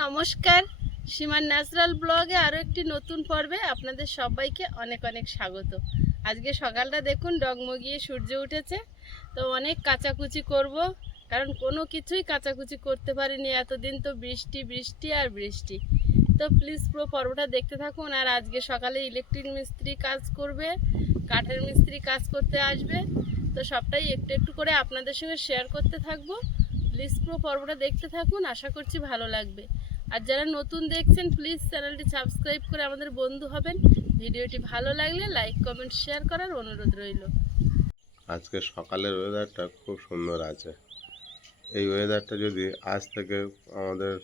নমস্কার, সীমার ন্যাচারাল ব্লগে আরও একটি নতুন পর্বে আপনাদের সবাইকে অনেক অনেক স্বাগত। আজকে সকালটা দেখুন ডগমগিয়ে সূর্য উঠেছে, তো অনেক কাচাকুচি করব, কারণ কোনো কিছুই কাচাকুচি করতে পারিনি এতদিন, তো বৃষ্টি বৃষ্টি আর বৃষ্টি। তো প্লিজ পুরো পর্বটা দেখতে থাকুন। আর আজকে সকালে ইলেকট্রিক মিস্ত্রি কাজ করবে, কাঠের মিস্ত্রি কাজ করতে আসবে, তো সবটাই একটু একটু করে আপনাদের সঙ্গে শেয়ার করতে থাকবো। প্লিজ পুরো পর্বটা দেখতে থাকুন, আশা করছি ভালো লাগবে। আর যারা নতুন দেখছেন প্লিজ চ্যানেলটি সাবস্ক্রাইব করে আমাদের বন্ধু হবেন। ভিডিওটি ভালো লাগলে লাইক কমেন্ট শেয়ার করার অনুরোধ রইল। আজকে সকালের ওয়েদারটা খুব সুন্দর আছে। এই ওয়েদারটা যদি আজ থেকে আমাদের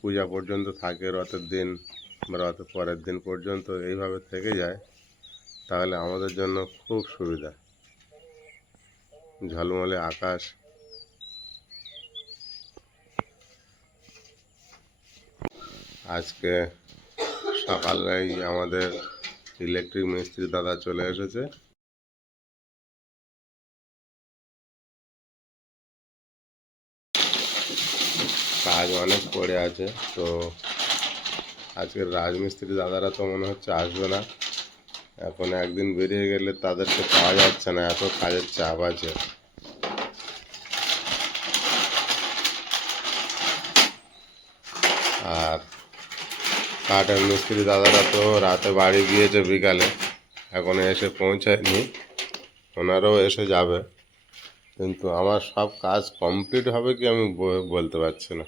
পূজা পর্যন্ত থাকে, রথের দিন বা রথের পরের দিন পর্যন্ত এইভাবে থেকে যায়, তাহলে আমাদের জন্য খুব সুবিধা। ঝলমলে আকাশ, আজকে সকালেই আমাদের ইলেকট্রিক মিস্ত্রি দাদা চলে এসেছে। কাজ অনেক পড়ে আছে, তো আজকের রাজমিস্ত্রি দাদারা তো মনে হচ্ছে আসবে না। এখন একদিন বেরিয়ে গেলে তাদেরকে পাওয়া যাচ্ছে না, এত কাজের চাপ আছে। আর কাঠের মিস্ত্রি দাদারা তো রাতে বাড়ি গিয়েছে বিকালে, এখনো এসে পৌঁছায়নি, ওনারাও এসে যাবে। কিন্তু আমার সব কাজ কমপ্লিট হবে কি আমি বলতে পারছি না।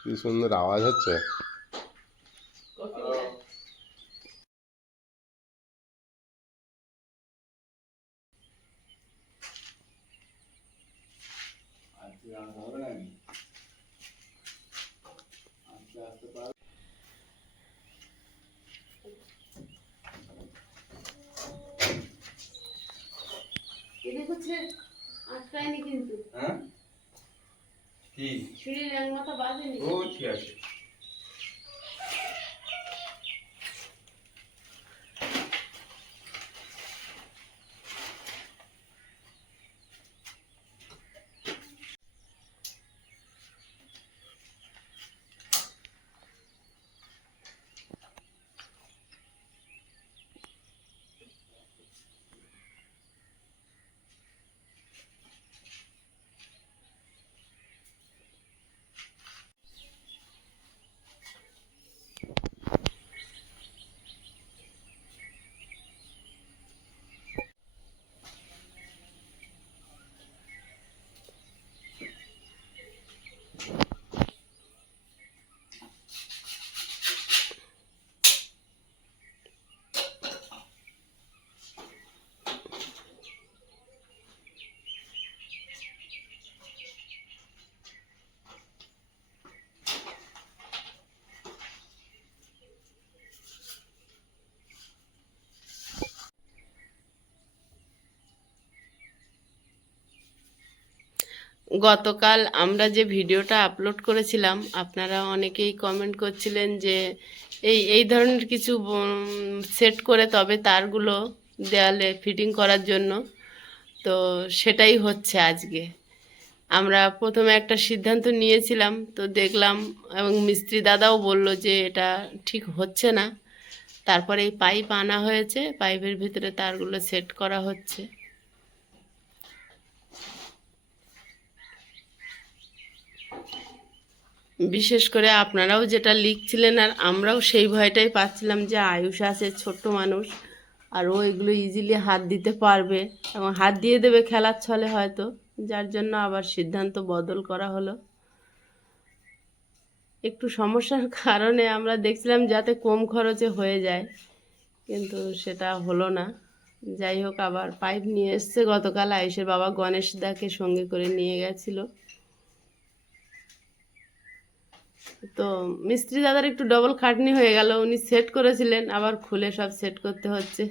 কি সুন্দর আওয়াজ হচ্ছে। কিন্তু সিঁড়ির এক মাথা বাজেনি। ও ঠিক আছে। গতকাল আমরা যে ভিডিওটা আপলোড করেছিলাম, আপনারা অনেকেই কমেন্ট করছিলেন যে এই ধরনের কিছু সেট করে তবে তারগুলো দেয়ালে ফিটিং করার জন্য। তো সেটাই হচ্ছে আজকে। আমরা প্রথমে একটা সিদ্ধান্ত নিয়েছিলাম, তো দেখলাম এবং মিস্ত্রি দাদাও বলল যে এটা ঠিক হচ্ছে না। তারপরে এই পাইপ আনা হয়েছে, পাইপের ভিতরে তারগুলো সেট করা হচ্ছে। বিশেষ করে আপনারাও যেটা লিখছিলেন আর আমরাও সেই ভয়টাই পাচ্ছিলাম যে আয়ুষ আছে, ছোট্ট মানুষ, আর ও এগুলো ইজিলি হাত দিতে পারবে এবং হাত দিয়ে দেবে খেলার ছলে হয়তো, যার জন্য আবার সিদ্ধান্ত বদল করা হলো। একটু সমস্যার কারণে আমরা দেখছিলাম যাতে কম খরচে হয়ে যায়, কিন্তু সেটা হলো না। যাই হোক, আবার পাইপ নিয়ে এসছে গতকাল। আয়ুষের বাবা গণেশ দাকে সঙ্গে করে নিয়ে গেছিলো। তো মিস্ত্রি দাদার একটু ডবল খাটনি হয়ে গেল, উনি সেট করেছিলেন, আবার খুলে সব সেট করতে হচ্ছে।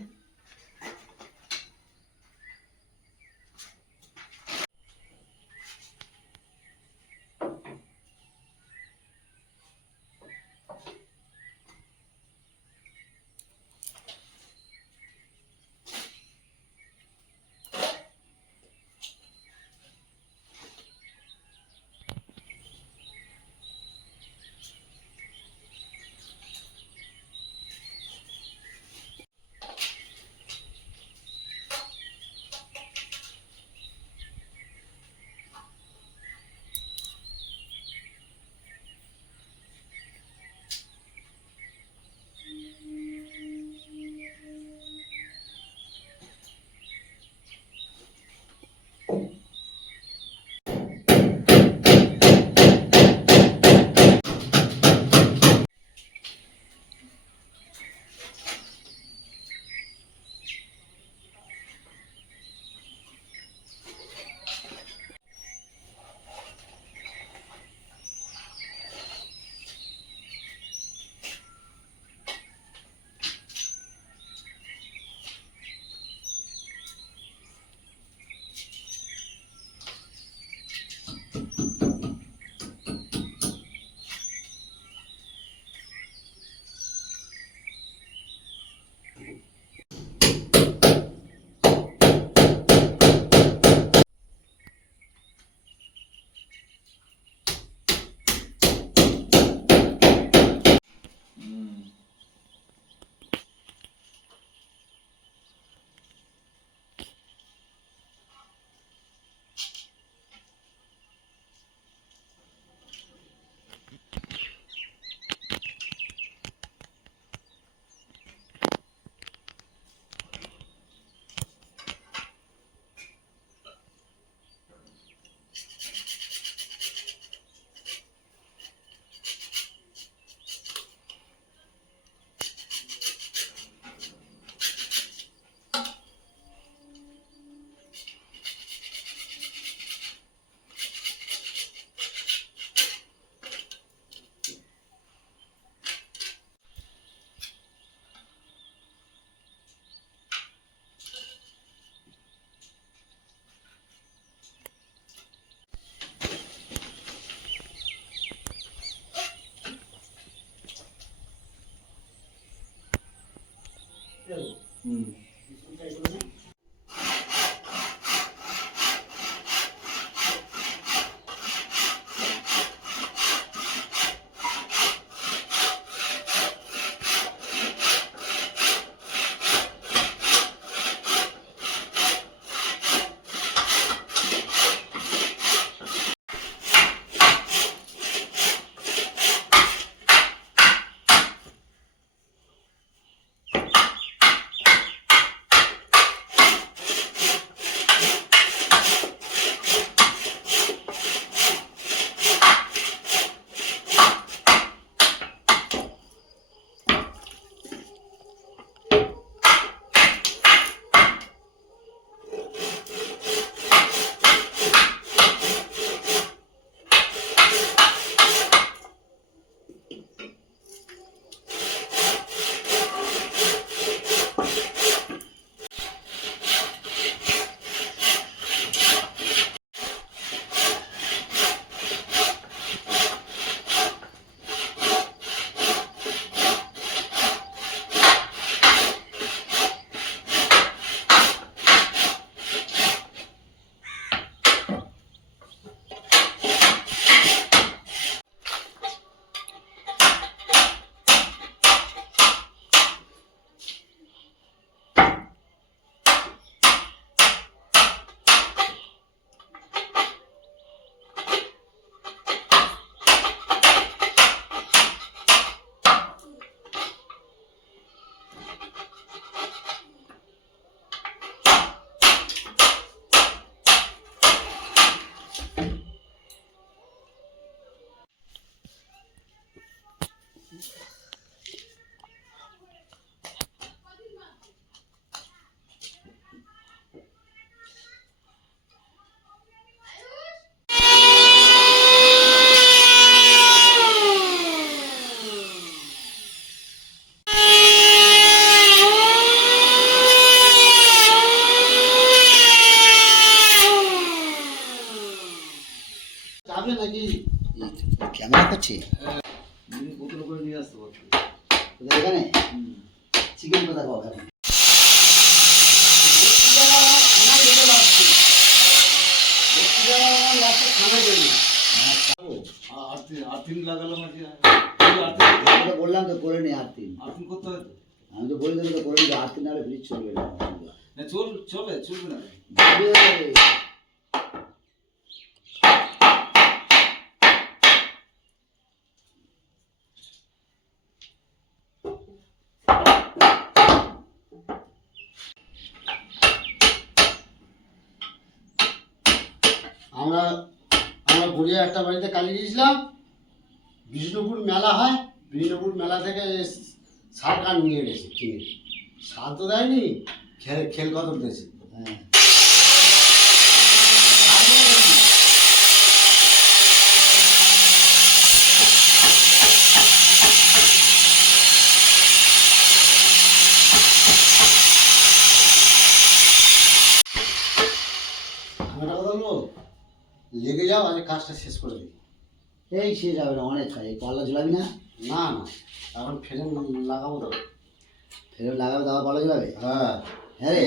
যাবে নাকি? ক্যামেরা করছি বোতল করে নিয়ে আসতে পারছি কোথায় এখানে চিকেন কোথায় পাবো এখন আর তিন লাগালাম আজকে আমি তো বললাম তো করে নি আর তিন আর তিন করতে হবে তো আমি তো বলে দেবো তো করে নি আর তিন নাহলে ফ্রিজ চলবে না না চলবে না যাবে। আমরা আমরা গড়িয়া একটা বাড়িতে কালি গিয়েছিলাম বিষ্ণুপুর মেলা হয় বিষ্ণুপুর মেলা থেকে সার কান নিয়ে গেছে কিনে সার তো দেয়নি খেল কত দিয়েছে হ্যাঁ আমি একটা কথা বলবো লেগে যাও আজ কাজটা শেষ করে দিই এই শেষ হবে না অনেক কাজ এই পাল্লা ঝুলাবি না না না এখন ফ্রেম লাগাবো তো ফ্রেম লাগাবে তাও পাল্লা ঝুলাবে হ্যাঁ হ্যাঁ রে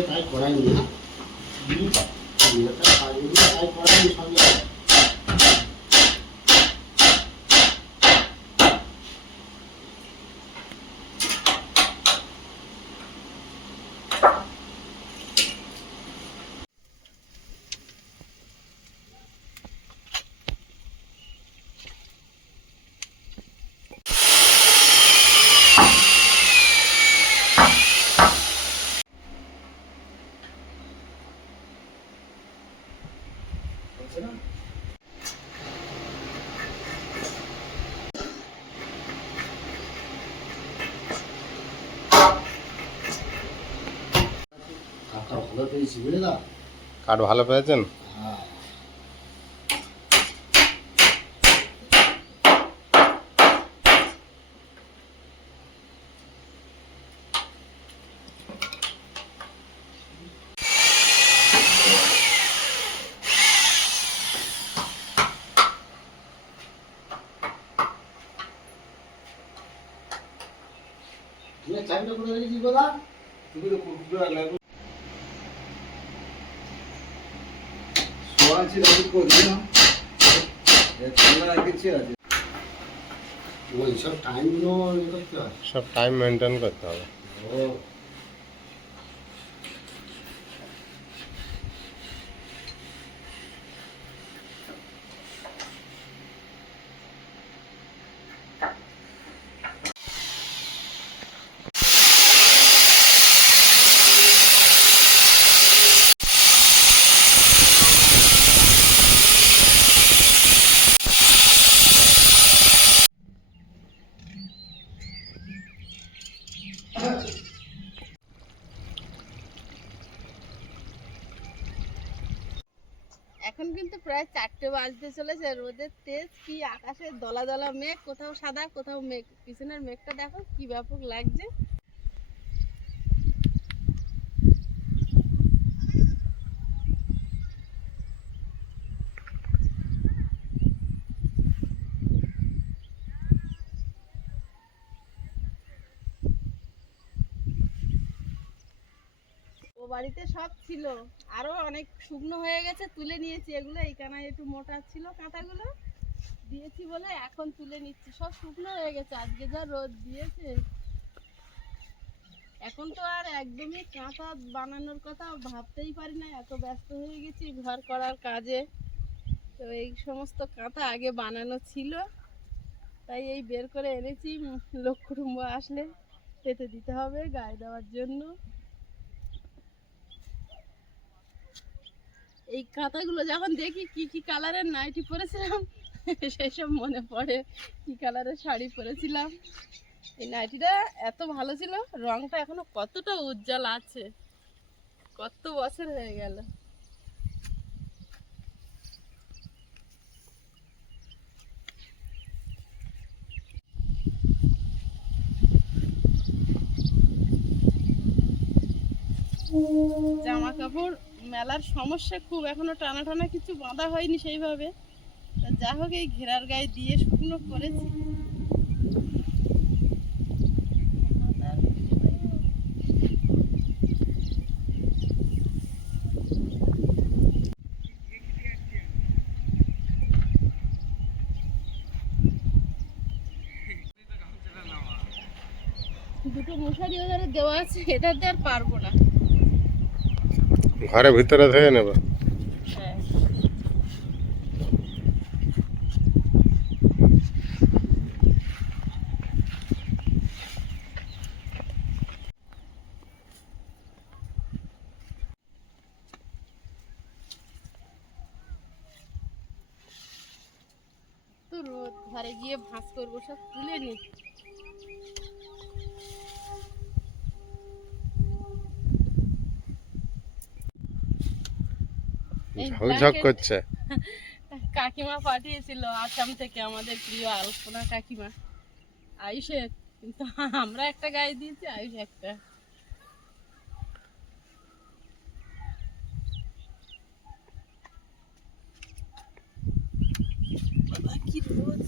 তাই করাইনি না তাই করাইনি সঙ্গে কাঠটা ভালো পেয়েছি বুঝলা কাঠ ভালো পেয়েছেন? হ্যাঁ তুমি চাবিটা কোথায় রেখেছিস বলা তুমি তো কুকুর লাগবে সোয়াল ছিল করে দিলাম ঠান্ডা কিছু আছে ওই সব টাইমগুলো ইয়ে করতে হয়। সব টাইম মেনটেন করতে হবে। ও এখন কিন্তু প্রায় 4টে বাজতে চলেছে, রোদের তেজ কি, আকাশে দলা দলা মেঘ, কোথাও সাদা কোথাও মেঘ, পিছনের মেঘটা দেখো কি ব্যাপক লাগছে। ও বাড়িতে সব ছিল, আরো অনেক শুকনো হয়ে গেছে, তুলে নিয়েছি এগুলো। এই কানায় একটু মোটা ছিল কাঁটাগুলো, দিয়েছি বলে এখন তুলে নিচ্ছি। সব শুকনো হয়ে গেছে, আজকে যা রোদ দিয়েছে। এখন তো আর একদমই কাঁথা বানানোর কথা ভাবতেই পারি না, এত ব্যস্ত হয়ে গেছি ঘর করার কাজে। তো এই সমস্ত কাঁথা আগে বানানো ছিল, তাই এই বের করে এনেছি। লোক কুটুম্ব আসলে পেতে দিতে হবে গায়ে দেওয়ার জন্য। এই কাঁথাগুলো যখন দেখি কি কি কালারের নাইটি পরেছিলাম সেই সব মনে পড়ে, কি কালারের শাড়ি পরেছিলাম। এই নাইটিটা এত ভালো ছিল, রংটা এখনো কতটা উজ্জ্বল আছে, কত বছর হয়ে গেল। জামা কাপড় মেলার সমস্যা খুব, এখনো টানা টানা কিছু বাঁধা হয়নি সেইভাবে। তা যা হোক এই ঘেরার গায়ে দিয়ে শুকনো করেছি। দুটো মশারি ওধারে দেওয়া আছে, এটা দিয়ে আর পারবো না। ঘরের ভিতরে ধুয়ে নেব। হ্যাঁ, তো রোদ, ঘরে গিয়ে ভাঁজ করবো, সব তুলে নি। এই ঝকঝক blanket করছে। কাকিমা পাঠিয়েছিল আসাম থেকে, আমাদের প্রিয় আলপনা কাকিমা, আয়ুষের। কিন্তু আমরা একটা গায়ে দিয়েছি, আয়ুষ একটা। বাবা, কি রোদ!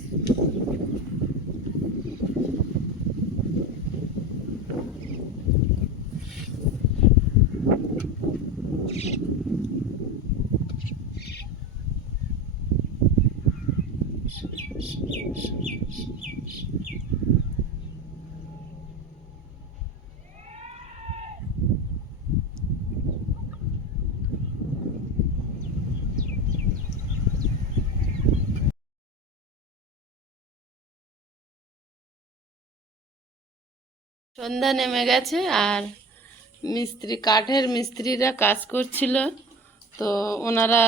সন্ধ্যা নেমে গেছে, আর মিস্ত্রি, কাঠের মিস্ত্রিরা কাজ করছিল। তো ওনারা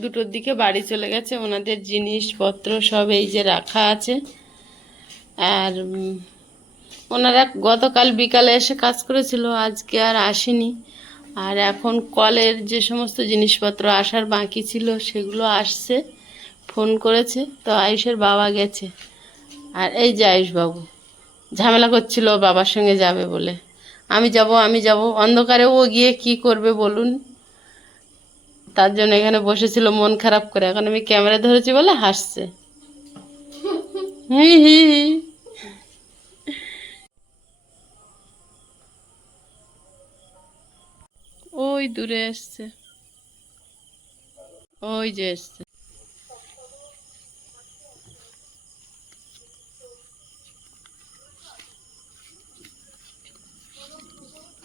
দুটোর দিকে বাড়ি চলে গেছে। ওনাদের জিনিসপত্র সব এই যে রাখা আছে। আর ওনারা গতকাল বিকালে এসে কাজ করেছিল, আজকে আর আসেনি। আর এখন কলের যে সমস্ত জিনিসপত্র আসার বাকি ছিল সেগুলো আসছে, ফোন করেছে। তো আয়ুষের বাবা গেছে, আর এই যে আয়ুষবাবু ঝামেলা করছিল বাবার সঙ্গে যাবে বলে। আমি যাব আমি যাব, অন্ধকারে ও গিয়ে কি করবে বলুন। তার জন্য এখানে বসেছিল মন খারাপ করে। এখন আমি ক্যামেরা ধরেছি বলে হাসছে। হি হি হি। ওই দূরে এসছে, ওই যে এসছে।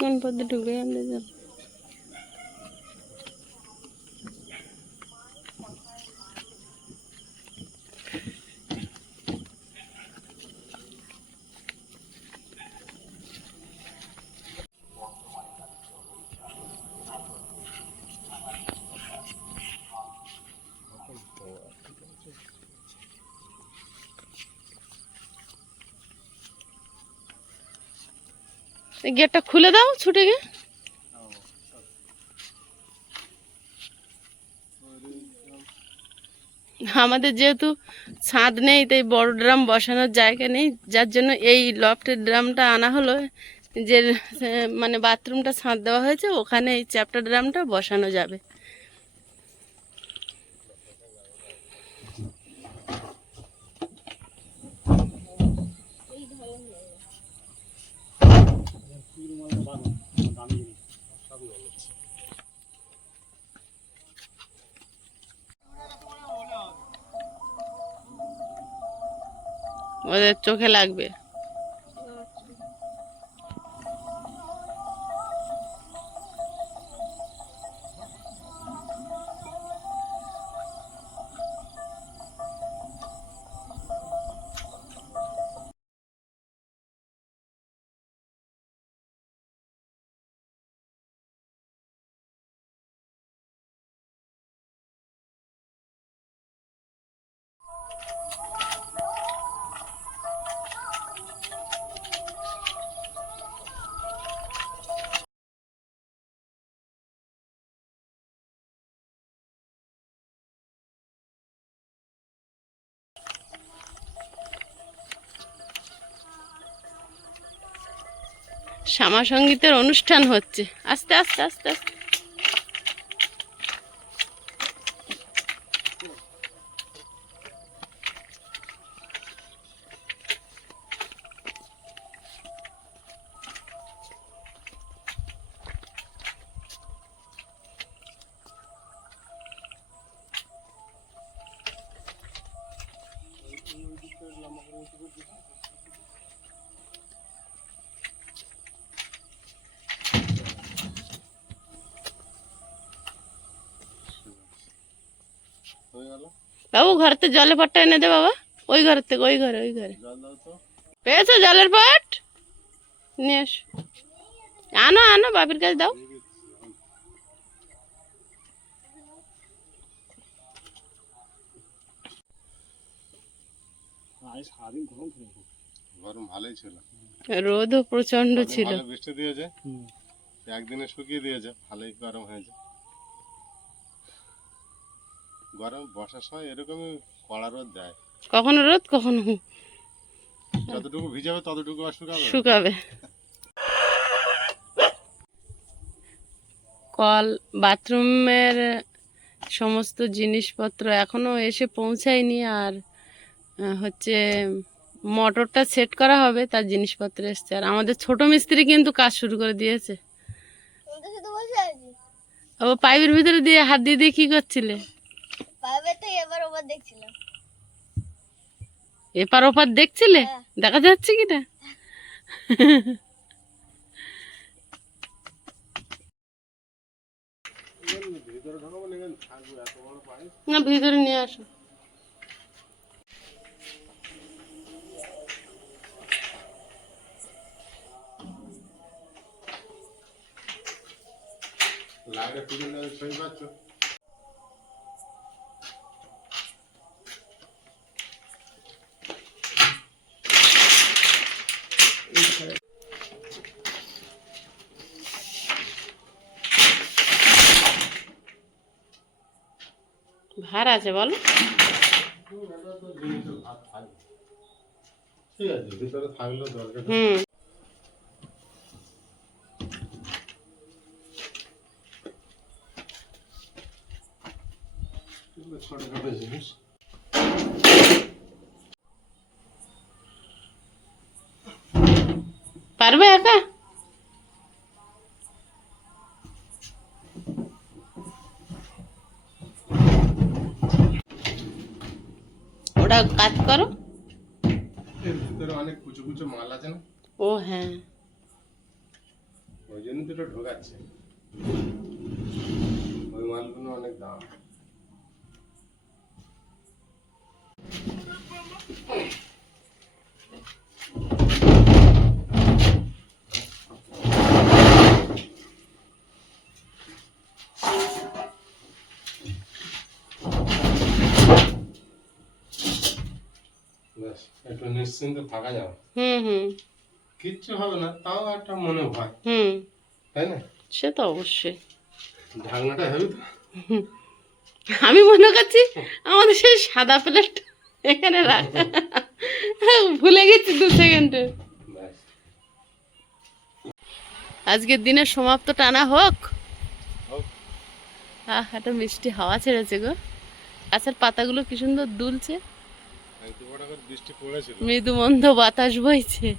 কোন পথে ঢুকে গেলে যাব? গেটটা খুলে দাও ছুটে গিয়ে। আমাদের যেহেতু ছাদ নেই তাই বড় ড্রাম বসানোর জায়গা নেই, যার জন্য এই লফটের ড্রামটা আনা হলো। যে মানে বাথরুমটা ছাদ দেওয়া হয়েছে ওখানে এই চ্যাপ্টার ড্রামটা বসানো যাবে। ওদের চোখে লাগবে। শ্যামা সঙ্গীতের অনুষ্ঠান হচ্ছে। আস্তে আস্তে আস্তে আস্তে। বাবু ঘরেতে জলের পটটা এনে দে বাবা। ওই ঘরের থেকে ওই ঘরে ওই ঘরে পেয়েছো জলের পট? নিয়ে এসো। আনো আনো বাপির কাছে দাও। গরম ভালোই ছিল, রোদও প্রচন্ড ছিল। ভালো বৃষ্টি দিয়েছে, একদিনে শুকিয়ে দিয়েছে, ভালোই গরম হয়েছে। গরম বর্ষার সময় এরকমই কড়া রোদ দেয়, কখনো রোদ কখনো যতটুকু ভিজাবে ততটুকু আর শুকাবে না। শুকাবে। কল বাথরুমের সমস্ত জিনিসপত্র এখনো এসে পৌঁছায়নি। আর হচ্ছে মোটরটা সেট করা হবে, তার জিনিসপত্র এসছে। আর আমাদের ছোট মিস্ত্রি কিন্তু কাজ শুরু করে দিয়েছে। ও পাইপের ভিতরে দিয়ে হাত দিয়ে দিয়ে কি করছিলে? এপার ওপার দেখছিলে? দেখা যাচ্ছে কিনা? না ভিতরে নিয়ে আসো। লাইটে পুজো ছবি পাচ্ছ? ভার আছে বলো? ঠিক আছে, ভিতরে থাকলেও দরকার। হুম। ছোটখাটো জিনিস। পারবে একা? ওটা কাজ করো। এর ভিতরে অনেক কুচো কুচো মাল আছে না? ও হ্যাঁ, ওই জন্য দুটো ঢোকাচ্ছে, ওই মালগুলো অনেক দাম। ব্যাস একটু নিশ্চিন্ত থাকা যাবে, হুম। কিচ্ছু হবে না, তাও একটা মনে ভয়, তাই না? সে তো অবশ্যই। ঢাকনাটা হেবি তো। আমি মনে করছি আমাদের সেই সাদা প্লেট এখানে রাখ, ভুলে গেছি 2 সেকেন্ডে। ব্যাস আজকের দিনের সমাপ্ত টানা হোক। হোক। একটা মিষ্টি হাওয়া ছেড়েছে গো, গাছের পাতাগুলো কি সুন্দর দুলছে, একটু বড় করে বৃষ্টি পড়েছিল। মৃদু মন্দ বাতাস বইছে,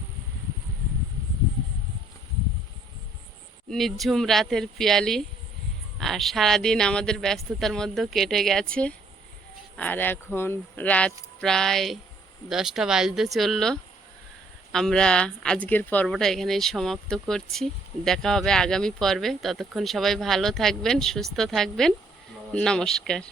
নিঝুম রাতের পিয়ালি। আর সারাদিন আমাদের ব্যস্ততার মধ্যে কেটে গেছে, আর এখন রাত প্রায় 10টা বাজতে চললো। আমরা আজকের পর্বটা এখানেই সমাপ্ত করছি, দেখা হবে আগামী পর্বে। ততক্ষণ সবাই ভালো থাকবেন, সুস্থ থাকবেন। নমস্কার।